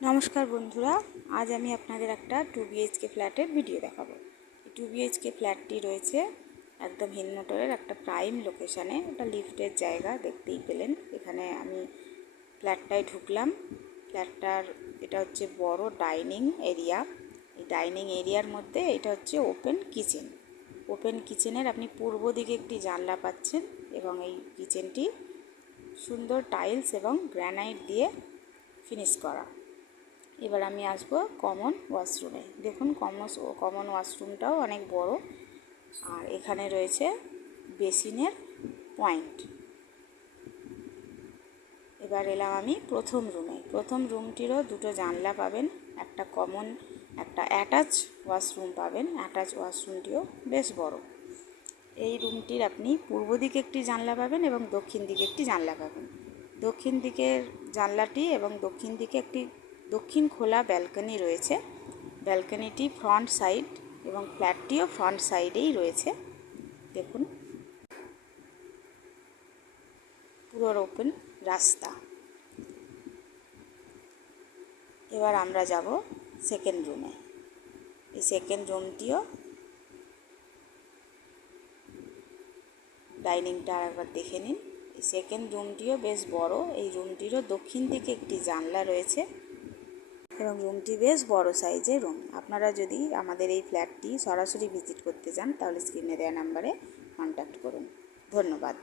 নমস্কার বন্ধুরা, আজ আমি আপনাদের একটা 2 BHK ফ্ল্যাটের ভিডিও দেখাবো। এই 2 BHK ফ্ল্যাটটি রয়েছে একদম হিন্দমোটরের একটা প্রাইম লোকেশানে। এটা লিফটের জায়গা, দেখতেই পেলেন। এখানে আমি ফ্ল্যাটটায় ঢুকলাম। ফ্ল্যাটটার এটা হচ্ছে বড় ডাইনিং এরিয়া। এই ডাইনিং এরিয়ার মধ্যে এটা হচ্ছে ওপেন কিচেন। ওপেন কিচেনের আপনি পূর্ব দিকে একটি জানলা পাচ্ছেন এবং এই কিচেনটি সুন্দর টাইলস এবং গ্রানাইট দিয়ে ফিনিশ করা। এবার আমি আসবো কমন ওয়াশরুমে। দেখুন কমন ওয়াশরুমটাও অনেক বড়, আর এখানে রয়েছে বেসিনের পয়েন্ট। এবার এলাম আমি প্রথম রুমে। প্রথম রুমটিরও দুটো জানলা পাবেন, একটা কমন, একটা অ্যাটাচ ওয়াশরুম পাবেন। অ্যাটাচ ওয়াশরুমটিও বেশ বড়। এই রুমটির আপনি পূর্ব দিকে একটি জানলা পাবেন এবং দক্ষিণ দিকে একটি জানলা পাবেন। দক্ষিণ দিকের জানলাটি এবং দক্ষিণ দিকে একটি দক্ষিণ খোলা ব্যালকনি রয়েছে। ব্যালকনিটি ফ্রন্ট সাইড এবং ফ্ল্যাটটিও ফ্রন্ট সাইডেই রয়েছে। দেখুন, পুরো ওপেন রাস্তা। এবার আমরা যাব সেকেন্ড রুমে। এই সেকেন্ড রুমটিও ডাইনিংটা একবার দেখে নিন। এই সেকেন্ড রুমটিও বেশ বড়। এই রুমটিরও দক্ষিণ দিকে একটি জানলা রয়েছে এবং রুমটি বেশ বড় সাইজের রুম। আপনারা যদি আমাদের এই ফ্ল্যাটটি সরাসরি ভিজিট করতে চান তাহলে স্ক্রিনে দেওয়া নাম্বারে কন্ট্যাক্ট করুন। ধন্যবাদ।